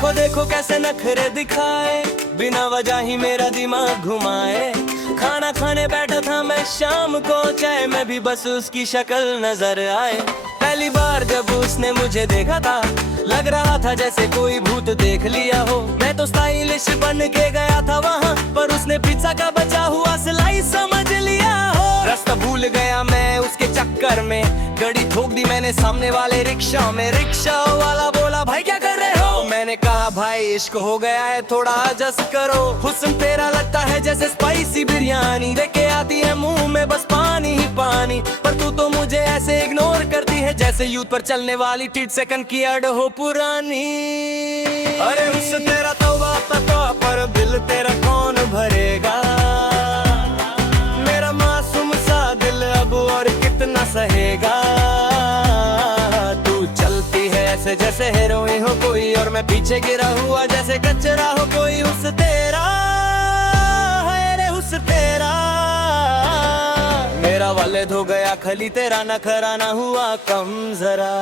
देखो देखो कैसे नखरे दिखाए, बिना वजह ही मेरा दिमाग घुमाए। खाना खाने बैठा था मैं शाम को, चाय में भी बस उसकी शक्ल नजर आए। पहली बार जब उसने मुझे देखा था, लग रहा था जैसे कोई भूत देख लिया हो। मैं तो स्टाइलिश बन के गया था वहाँ, पर उसने पिज्जा का बचा हुआ स्लाइस समझ लिया हो। रास्ता भूल गया मैं उसके चक्कर में, गाड़ी ठोक दी मैंने सामने वाले रिक्शा में। रिक्शा वाला बोला भाई क्या कर रहे हो? मैंने कहा भाई इश्क हो गया है, थोड़ा एडजस्ट करो। हुस्न तेरा लगता है जैसे स्पाइसी बिरयानी, लेके आती है मुंह में बस पानी ही पानी। पर तू तो मुझे ऐसे इग्नोर करती है जैसे यूथ पर चलने वाली टिट सेकंड की एड हो पुरानी। अरे हुस्न तेरा तौबा तौबा, पर दिल तेरा कौन भरेगा? मेरा मासूम सा दिल अब और कितना सहेगा? तू चलती है ऐसे जैसे हीरोइन हो कोई, और मैं पीछे गिरा हुआ जैसे कचरा हो कोई। हुस्न तेरा है रे हुस्न तेरा, मेरा वालिद हो गया खली, तेरा नखरा ना हुआ कम जरा।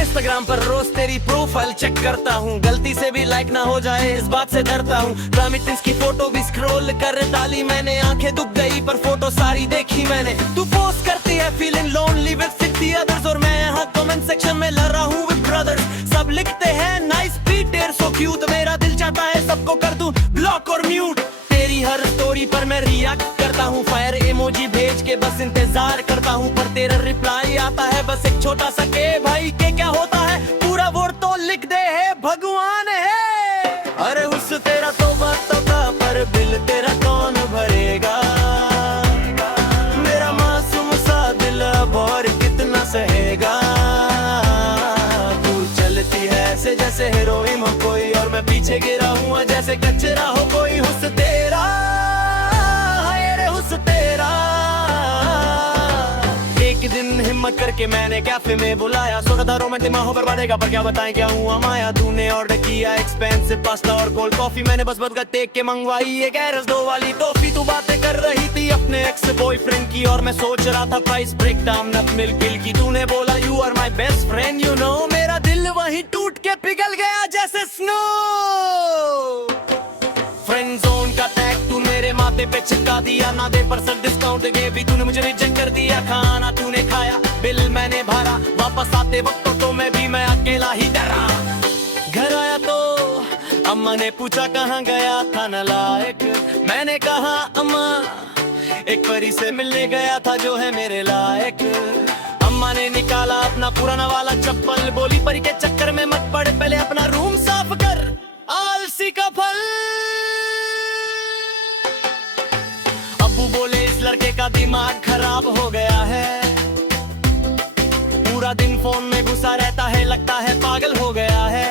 इंस्टाग्राम पर रोज तेरी प्रोफाइल चेक करता हूँ, गलती से भी लाइक ना हो जाए इस बात से डरता हूँ। ड्रामेटिक्स की फोटो भी स्क्रॉल कर डाली मैंने, आंखें दुख गई पर फोटो सारी देखी मैंने। तू पोस्ट करती है फीलिंग लोनली विद 60 अदर्स, और मैं यहाँ कमेंट सेक्शन में लड़ रहा हूँ विद ब्रदर्स। सब लिखते हैं नाइस पीटर सो क्यूट, मेरा दिल चाहता है सबको कर दूं ब्लॉक और म्यूट। तेरी हर स्टोरी पर मैं रिएक्ट करता हूँ, फायर इमोजी भेज के बस इंतजार करता हूँ, पर तेरा रिप्लाई आता है बस एक छोटा सा के भाई के क्या होता है, पूरा वर्ड तो लिख दे है भगवान है। अरे हुस्न तेरा तौबा तौबा, पर बिल तेरा कौन भरेगा? मेरा मासूम सा दिल अब और कितना सहेगा? तू चलती है ऐसे जैसे हीरोइन हो कोई, और मैं पीछे गिरा हुआ जैसे कचरा हो कोई। हुस्न तेरा है रे हुस्न तेरा। एक दिन हिम्मत करके मैंने कैफे में बुलाया, सोचा था रोमांटिक माहौल बर्बादेगा, पर क्या बताएं क्या हुआ माया। तूने ऑर्डर किया एक्सपेंसिव पास्ता और कोल्ड कॉफी, मैंने बस बर्गर टेक के मंगवाई एक एरस 2 वाली टॉफी। तू बातें कर रही थी अपने एक्स बॉयफ्रेंड की, और मैं सोच रहा था प्राइस ब्रेक डाउन अब मिल की। तूने बोला you are my best friend you know, मेरा दिल वहीं टूट के पिघल गया जैसे स्नो। फ्रेंड जोन का टैग तू मेरे माथे पे चिपका दिया, ना दे % डिस्काउंट के भी तूने मुझे रिजेक्ट कर दिया। खाना तूने खाया, बिल मैंने भरा, वापस आते वक्त तो मैं अकेला ही डरा। घर आया तो अम्मा ने पूछा कहाँ गया था नालायक। मैंने कहा अम्मा एक परी से मिलने गया था जो है मेरे लायक। अम्मा ने निकाला अपना पुराना वाला चप्पल, बोली परी के चक्कर में मत पड़, पहले अपना रूम साफ कर आलसी का फल। अब्बू बोले इस लड़के का दिमाग खराब हो गया है, पूरा दिन फोन में घुसा रहता है, लगता है पागल हो गया है।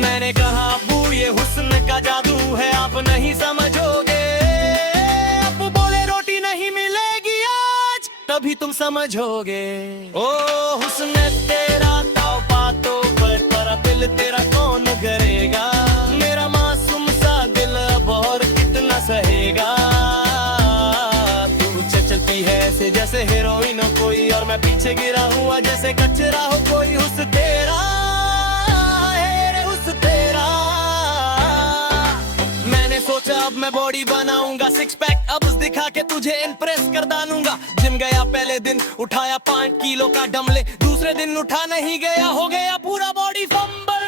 मैंने कहा अब्बू ये हुस्न का जादू है, आप नहीं समझोगे। अब्बू बोले रोटी नहीं मिलेगी आज, तभी तुम समझोगे। ओ हुस्न तेरा तौबा तौबा, पर दिल तेरा कौन करेगा? मेरा मासूम सा दिल अब और कितना सहेगा? तू चलती है ऐसे जैसे हीरोइन हो कोई, और मैं पीछे गिरा हुआ जैसे कचरा हो कोई। हुस्न तेरा है रे हुस्न तेरा। मैंने सोचा अब मैं बॉडी बनाऊंगा, 6 पैक अब दिखा के तुझे इम्प्रेस कर डालूंगा। जिम गया पहले दिन, उठाया 5 किलो का डंबल, दूसरे दिन उठा नहीं गया, हो गया पूरा बॉडी फंबल।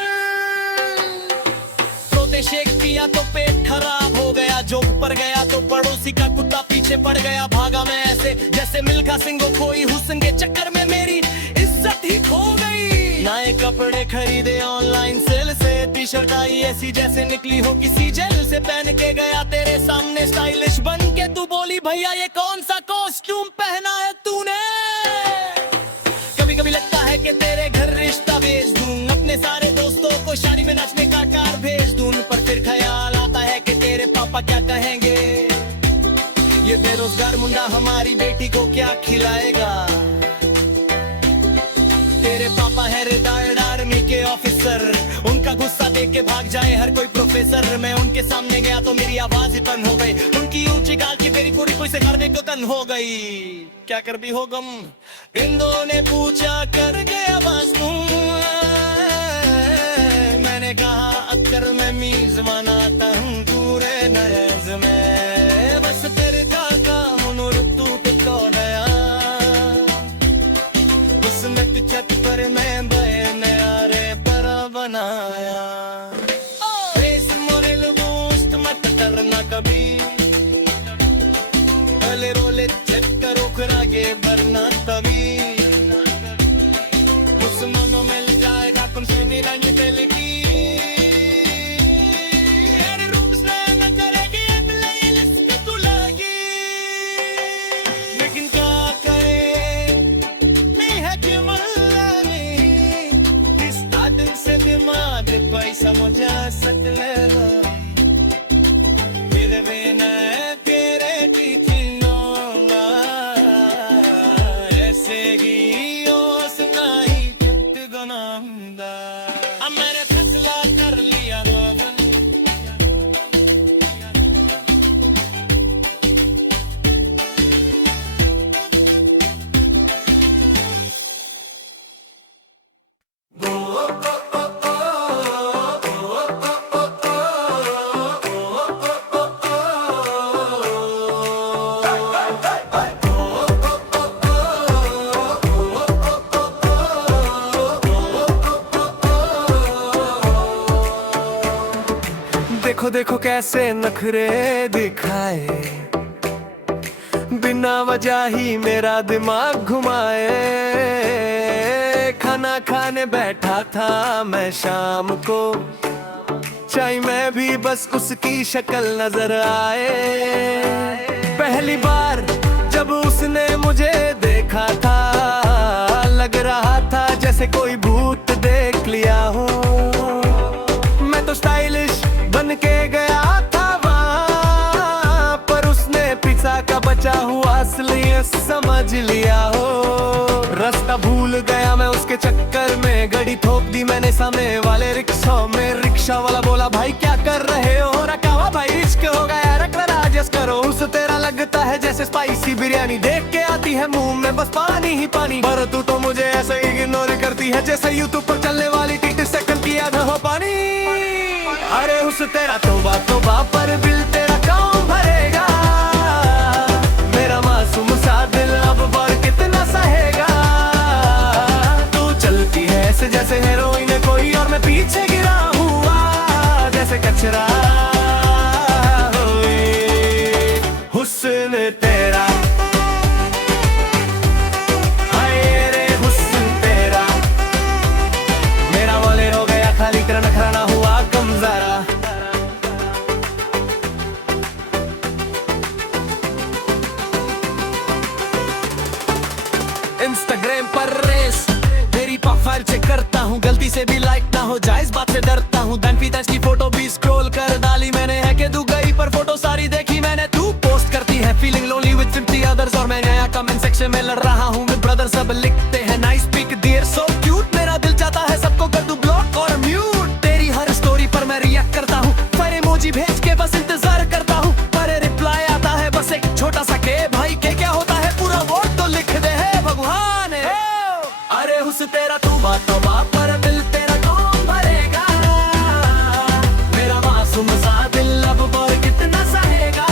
प्रोटीन शेक पिया तो पेट खराब हो गया, जोक पर गया तो पड़ोसी का कुत्ता पीछे पड़ गया। भागा मैं ऐसे जैसे मिल्खा सिंह को कोई, हुस्न के चक्कर में मेरी इज्जत ही खो गई। नए कपड़े खरीदे ऑनलाइन सेल से, टी-शर्ट आई ऐसी जैसे निकली हो किसी जेल से। पहन के गया तेरे सामने स्टाइलिश बन के, तू बोली भैया ये कौन सा कॉस्ट्यूम पहना है तूने? कभी कभी लगता है कि तेरे घर रिश्ता भेज दूं, अपने सारे दोस्तों को शादी में नाचने का कार भेज दूं, पर फिर ख्याल आता है कि तेरे पापा क्या कहेंगे। ये बेरोजगार मुंडा हमारी बेटी को क्या खिलाएगा? तेरे पापा है रिटायर्ड आर्मी के ऑफिसर, उनका गुस्सा देख के भाग जाए हर कोई प्रोफेसर। मैं उनके सामने गया तो मेरी आवाज ही तन हो गई। उनकी ऊंची गाल की मेरी पूरी कोई से करने को तन हो गई। क्या कर भी हो गम। इंदो ने पूछा कर गया बस तुम। मैंने कहा अक्कर मैं मीज बनाता हूँ पूरे नरेज में। बस तेरे का मुनुर तू तो नया उसने चट पर मैं बहन यारे पर बनाया। रेस मोरल बूस्ट मत करना कभी। अले रोले चेक करो आगे बढ़ना तभी। मुसलमानों मिल जाएगा तुम सुनी रंग दिल की। लेकिन क्या करे नहीं है कि इस आदत से दिमाग पैसा मुझे सकले फिर बिना तेरे की चिन्होंगा ऐसे ही ओस नहीं चिंत गुनाहगा। अब मैंने फैसला कर लिया देखो देखो कैसे नखरे दिखाए। बिना वजह ही मेरा दिमाग घुमाए। खाना खाने बैठा था मैं शाम को। चाय में भी बस उसकी शक्ल नजर आए। पहली बार जब उसने मुझे देखा था लग रहा था जैसे कोई भूत देख लिया हो। मैं तो स्टाइलिश बन के गया था वहाँ पर उसने पिज्जा का बचा हुआ असलियत समझ लिया हो। रास्ता भूल गया मैं उसके चक्कर में। गाड़ी ठोक दी मैंने सामने वाले रिक्शा में। रिक्शा वाला बोला भाई क्या कर रहे हो। रखा भाई इश्क हो गया राजेश करो। उस तेरा लगता है जैसे स्पाइसी बिरयानी। देख के आती है मुंह में बस पानी ही पानी। पर तू तो मुझे ऐसे ही इग्नोर करती है जैसे यूट्यूब पर चलने वाली 30 सेकंड की आधा हो पानी। अरे उस तेरा तोबा पर बिल तेरा कौन भरेगा। मेरा मासूम सा दिल अब बार कितना सहेगा। तू चलती है ऐसे जैसे हेरोइन कोई और मैं पीछे गिरा हुआ जैसे कचरा। हुस्न तेरा हाय रे हुस्न तेरा। मेरा वाले हो गया खाली तेरा नखरा ना हुआ कम जरा। इंस्टाग्राम पर रेस तेरी प्रोफाइल चेक करता हूँ। गलती से भी लाइक ना हो जाए इस बात से डरता हूँ। की फोटो भी स्क्रॉल कर डाली मैंने है कि तू गई पर फोटो सारी देखी मैंने। तू पोस्ट करती है फीलिंग लोनली विद 50 अदर्स और मैं नया कमेंट सेक्शन में लड़ रहा हूँ। मेरे ब्रदर सब लिखते हैं nice pic dear so cute. मेरा दिल चाहता है सबको कर दूं ब्लॉक और म्यूट। तेरी हर स्टोरी पर मैं रिएक्ट करता हूँ। पर इमोजी भेज के बस इंतजार करता हूँ। पर रिप्लाई आता है बस एक छोटा सा के भाई के क्या होता है पूरा वर्ड तो लिख दे है भगवान। अरे हुस्न तेरा तोबा पर दिल तेरा कौन भरेगा। मेरा मासूम सा दिल अब और कितना सहेगा।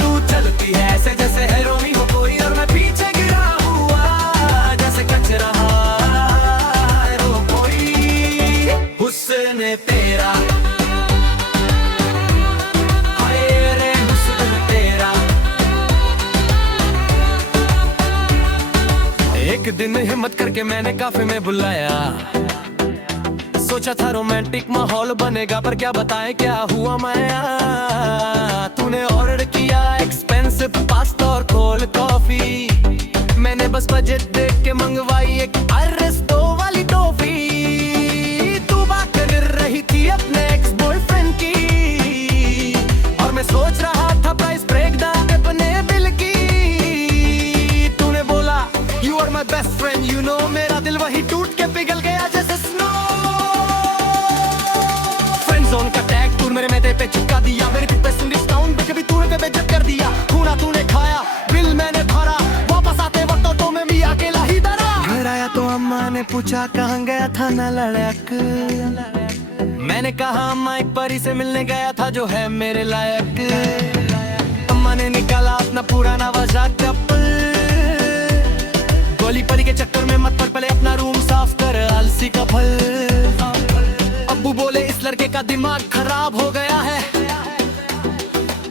तू चलती है ऐसे जैसे हेरोइन हो कोई और मैं पीछे गिरा हुआ जैसे कचरा हो कोई। हुस्न तेरा हाय रे हुस्न तेरा। एक दिन हिम्मत करके मैंने काफे में बुलाया। सोचा था रोमांटिक माहौल बनेगा पर क्या बताए क्या हुआ माया। तूने ऑर्डर किया एक्सपेंसिव पास्ता और कोल्ड कॉफी। मैंने बस बजट देख के मंगवाई एक अरेस्टो वाली टॉफी। तू बात कर रही थी अपने एक्स बॉयफ्रेंड की और मैं सोच रहा था प्राइस ब्रेकडाउन अपने बिल की। तूने बोला you are my best friend you know. मेरा दिल वही टूट के पिघल गया जैसे स्नो। पे चिपका दिया, मेरे पे डिस्काउंट पे कभी तूने पे बेइज्जत कर दिया। खूना तूने खाया, बिल मैंने भरा, वापस आते वक्त तो मैं भी अकेला ही डरा। घर आया तो अम्मा ने पूछा कहाँ गया था ना लड़क। मैंने कहा अम्मा एक परी से मिलने गया था जो है मेरे लायक। अम्मा ने निकाला अपना पुराना वजह चप्पल, गोली परी के चक्कर में मत पड़, पहले अपना रूम साफ कर आलसी का फल। अब्बू बोले इस लड़के का दिमाग खराब हो गया है,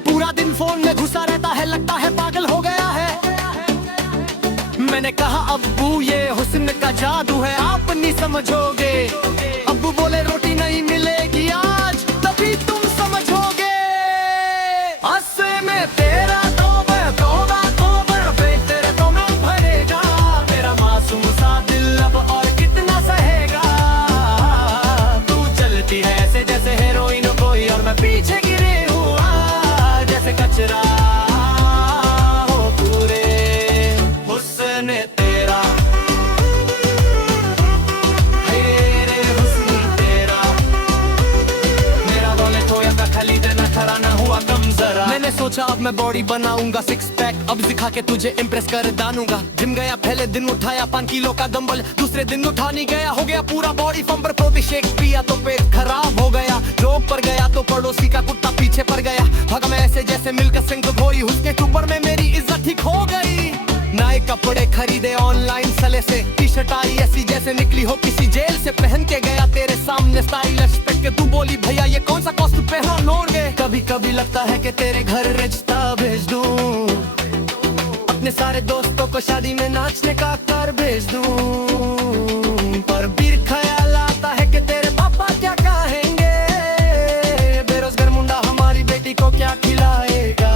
पूरा दिन फोन में घुसा रहता है, लगता है पागल हो गया है। मैंने कहा अब्बू ये हुस्न का जादू है, आप नहीं समझोगे। अब्बू बोले रोटी नहीं मिलेगी आज, तभी तुम समझोगे। अस्से में तेरा पीछे गिरे हुआ जैसे कचरा हो पूरे हुस्न तेरा, रे हुस्न तेरा। मेरा बोले खोया का खरीद न खरा ना हुआ कम जरा। मैंने सोचा अब मैं बॉडी बनाऊंगा, सिक्स पैक अब दिखा के तुझे इम्प्रेस कर दानूंगा। जिम गया पहले दिन उठाया 5 किलो का डंबल, दूसरे दिन उठा नहीं गया, हो गया पूरा बॉडी फॉर्म पर। प्रोटी शेक पिया तो पेट खराब हो गया, जोक पर गया तो पड़ोसी का कुत्ता पीछे पड़ गया। भागा मैं ऐसे जैसे मिलकर सिंह घोरी, उसके ऊपर में मेरी इज्जत ठीक हो गई। नए कपड़े खरीदे ऑनलाइन सले से, टी शर्ट आई ऐसी जैसे निकली हो किसी जेल से। पहन के गया तेरे सामने स्टाइलिश पे के, तू बोली भैया ये कौन सा कॉस्ट्यूम पहना लोगे। कभी कभी लगता है कि तेरे घर रिश्ता भेज दूं, अपने सारे दोस्तों को शादी में नाचने का कर भेज दूं। पर फिर ख्याल आता है कि तेरे पापा क्या कहेंगे, बेरोजगार मुंडा हमारी बेटी को क्या खिलाएगा।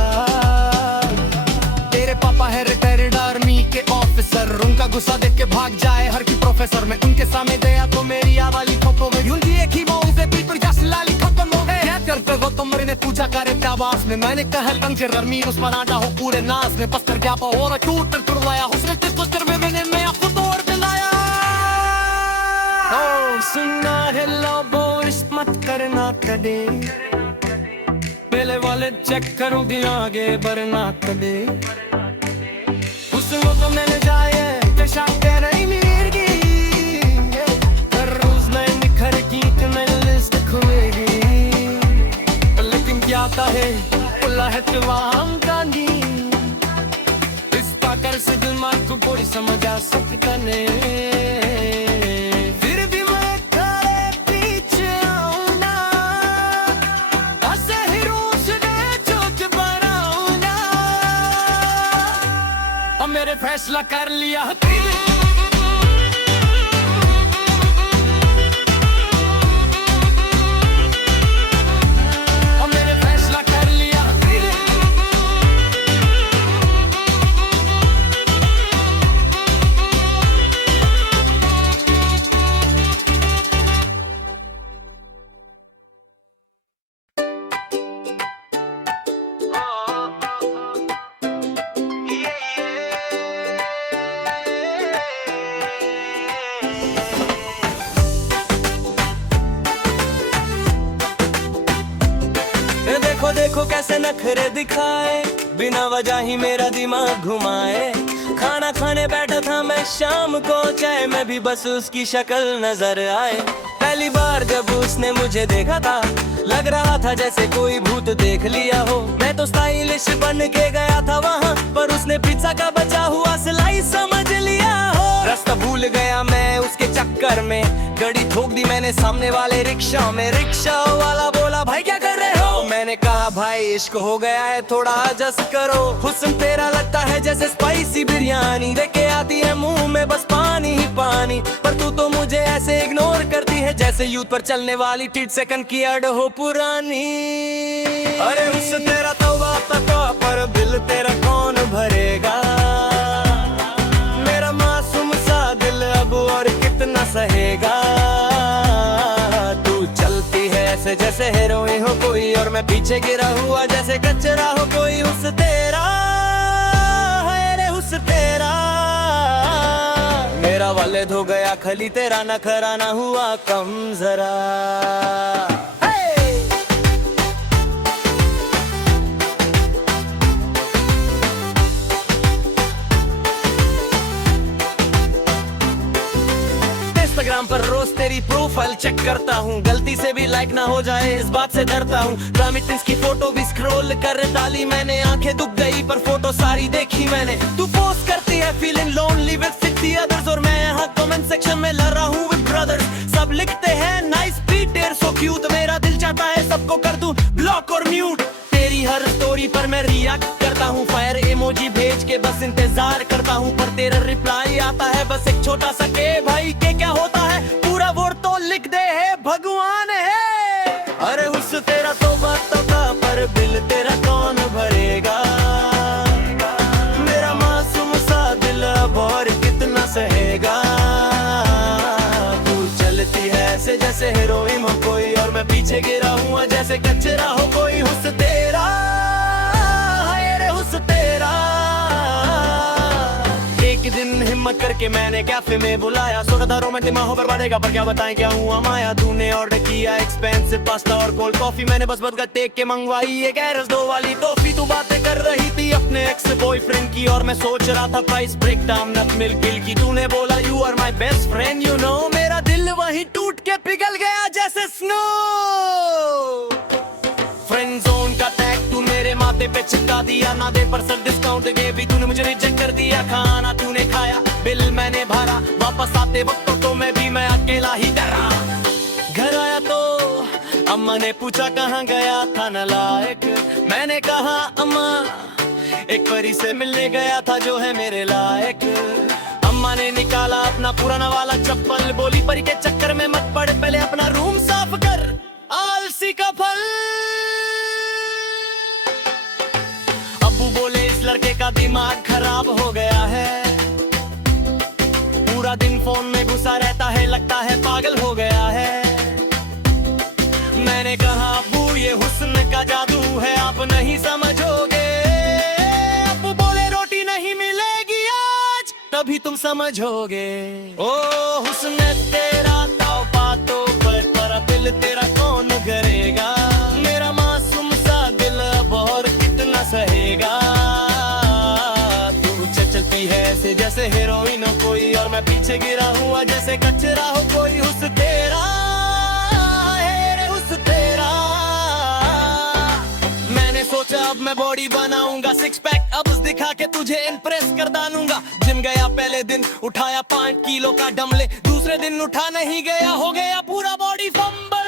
तेरे पापा है रिटायर्ड आर्मी के ऑफिसर, उनका गुस्सा देख के भाग जाए हर की प्रोफेसर। मैं उनके सामने गया तो मेरी आवाली फोटो में यूं एक ही मौज से पीपर जैसे लाली खत्म हो गए। क्या करते हो तुम, मैंने पूछा करे आवाज में। मैंने कहा कंकर रमी उस बनाटा हो पूरे नाच में, पत्थर क्या पा और टूट करवाया उसने टिस्टर में, मैंने मैं खुद और दिलाया। ओ सुनना है लोगो इश्क मत करना कदे, पहले वाले चेक करो भी आगे बढ़ना कदे। उसको तो मैंने जाए पेशा के नहीं मिलेगी, हर रोज नए निखर की नई लिस्ट खुलेगी। लेकिन क्या आता है पुल्ला है तमाम गांधी, इस पाकर से दिल मार को पूरी समझ आ सकता नहीं। फिर भी मैं तेरे पीछे आऊं ना, ऐसे ही रोज ने चोट बनाऊं ना। अब मेरे फैसला कर लिया देखो देखो कैसे नखरे दिखाए, बिना वजह ही मेरा दिमाग घुमाए। खाना खाने बैठा था मैं शाम को, चाहे मैं भी बस उसकी शक्ल नजर आए। पहली बार जब उसने मुझे देखा था, लग रहा था जैसे कोई भूत देख लिया हो। मैं तो स्टाइलिश बन के गया था वहाँ, पर उसने पिज्जा का बचा हुआ स्लाइस समझ लिया हो। रास्ता भूल गया मैं उसके चक्कर में, गाड़ी ठोक दी मैंने सामने वाले रिक्शा में। रिक्शा वाला बोला भाई क्या कर रहे हो, मैंने कहा भाई इश्क हो गया है थोड़ा एडजस्ट करो। हुस्न तेरा लगता है जैसे स्पाइसी बिरयानी, देखे आती है मुंह में बस पानी ही पानी। पर तू तो मुझे ऐसे इग्नोर करती है जैसे यूथ पर चलने वाली टिट सेकंड की एड हो पुरानी। अरे हुस्न तेरा तौबा तका, पर बिल तेरा कौन भरेगा। मेरा मासूम सा दिल अब और कितना सहेगा। तू चलती है ऐसे जैसे हीरोइन हो कोई, और मैं पीछे गिरा हुआ जैसे कचरा हो कोई। हुस्न तेरा है रे हुस्न तेरा, मेरा वालिद हो गया खली, तेरा नखरा ना हुआ कम जरा। चेक करता हूँ, गलती से भी लाइक ना हो जाए इस बात से डरता हूँ। प्रामिटिंस की फोटो भी स्क्रॉल कर डाली मैंने, आंखें दुख गई पर फोटो सारी देखी मैंने। तू पोस्ट करती है फीलिंग लोनली विद 60 अदर्स, और मैं यहाँ कमेंट सेक्शन में लड़ रहा हूँ विद ब्रदर्स। सब लिखते हैं नाइस पीटर सो क्यूट, मेरा दिल चाहता है सबको कर दूं ब्लॉक और म्यूट। तेरी हर स्टोरी पर मैं रिएक्ट करता हूँ, फायर इमोजी भेज के बस इंतजार करता हूँ, पर तेरा रिप्लाई आता है बस एक छोटा सा के भाई के क्या होता है, पूरा वर्ड तो लिख दे है भगवान है। अरे हुस तेरा तो बात का पर बिल तेरा कौन भरेगा, मेरा मासूम सा दिल अब और कितना सहेगा। तू चलती है ऐसे जैसे हीरोइन हो कोई, और मैं पीछे गिरा हूँ जैसे कचरा हो कोई। हुस तेरा हाय रे हुस तेरा। एक दिन हिम्मत करके मैंने कैफे में बुलाया, सोचा था रोमांटिक माहौल पर बढ़ेगा, पर क्या बताएं क्या हुआ माया। तूने ऑर्डर किया एक्सपेंसिव पास्ता और कोल्ड कॉफी, मैंने बस बदगा टेक के मंगवाई एक एरस 2 वाली टॉफी। तू बातें कर रही थी अपने एक्स बॉयफ्रेंड की, और मैं सोच रहा था price breakdown nut milk bill की। तूने बोला you are my best friend you know, मेरा दिल वहीं टूट के पिघल गया जैसे स्नो। फ्रेंड जोन का टैग तू मेरे माथे पे चिपका दिया, ना दे परसेंट डिस्काउंट दे भी तूने मुझे रिजेक्ट कर दिया। खाना तूने खाया बिल मैंने भरा, वापस आते वक्त तो मैं अकेला ही डरा। घर आया तो अम्मा ने पूछा कहाँ गया था नालायक, मैंने कहा अम्मा एक परी से मिलने गया था जो है मेरे लायक। अम्मा ने निकाला अपना पुराना वाला चप्पल, बोली परी के चक्कर में मत पड़, पहले अपना रूम साफ कर आलसी का फल। अब्बू बोले इस लड़के का दिमाग खराब हो गया है, पूरा दिन फोन में घुसा रहता है, लगता है पागल हो गया है। मैंने कहा अब्बू ये हुस्न का जादू है, आप नहीं समझोगे। अब्बू बोले रोटी नहीं मिलेगी आज, तभी तुम समझोगे। ओ हुस्न तेरा ताव बातों पर दिल तेरा कौन करेगा, मेरा मासूम सा दिल अब और कितना सहेगा। तू चलती है ऐसे जैसे हीरोइन हो कोई, और मैं पीछे गिरा हुआ जैसे कचरा हो कोई। हुस तेरा है रे हुस तेरा। मैंने सोचा अब मैं बॉडी बनाऊंगा, 6 पैक अब दिखा के तुझे इम्प्रेस कर डालूंगा। जिम गया पहले दिन उठाया 5 किलो का डंबल, दूसरे दिन उठा नहीं गया, हो गया पूरा बॉडी फंबल।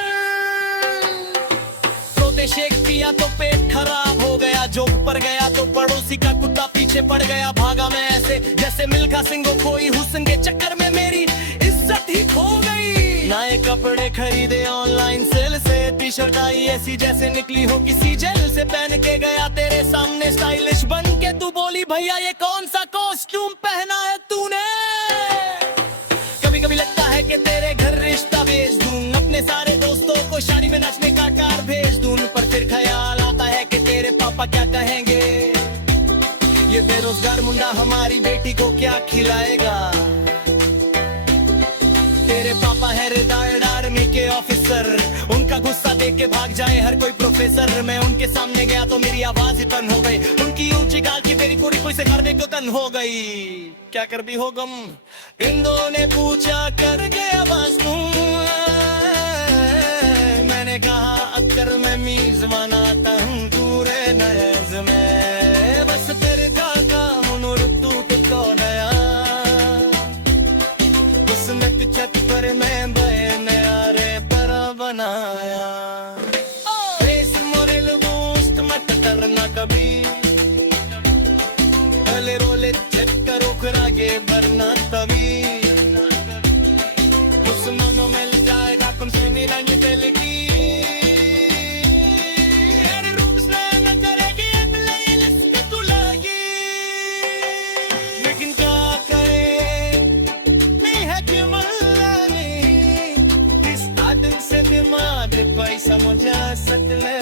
प्रोटीन शेक पिया तो पेट खराब हो गया, जोक पर गया तो पड़ोसी का कुत्ता पीछे पड़ गया। भागा मैं ऐसे जैसे मिल्खा सिंह हो कोई, हुस्न के चक्कर में मेरी इज्जत ही खो गई। नए कपड़े खरीदे ऑनलाइन सेल से, टी शर्ट आई ऐसी जैसे निकली हो किसी जेल से। पहन के गया तेरे सामने स्टाइलिश बन के, तू बोली भैया ये कौन सा कॉस्ट्यूम पहना है तूने। कभी कभी लगता है कि तेरे घर रिश्ता भेज दूं, अपने सारे दोस्तों को शादी में नाचने का कार भेज दूं, पर फिर ख्याल आता है कि तेरे पापा क्या कहेंगे, ये बेरोजगार मुंडा हमारी बेटी को क्या खिलाएगा। तेरे पापा है रिटायर्ड आर्मी के ऑफिसर, उनका गुस्सा देख के भाग जाए हर कोई प्रोफेसर। मैं उनके सामने गया तो मेरी आवाज ही तन हो गई, उनकी ऊंची गाल की मेरी पूरी कोई से करने को तन हो गई। क्या कर भी हो गम, इंदो ने पूछा कर गया बस तू। मैंने कहा अक्कर मैं मीज बनाता हूँ पूरे नरेज में, बस तेरे का काम नूर तू तो नया। छत पर मैं नयारे पर बनाया। फेस मोरल बूस्ट मत करना कभी, पहले रोले चेक करो फिर आगे बढ़ना तभी। उस मनो मिल जाएगा कम से मिलाएंगे पहले की। लेकिन क्या पैसा मुझे सकले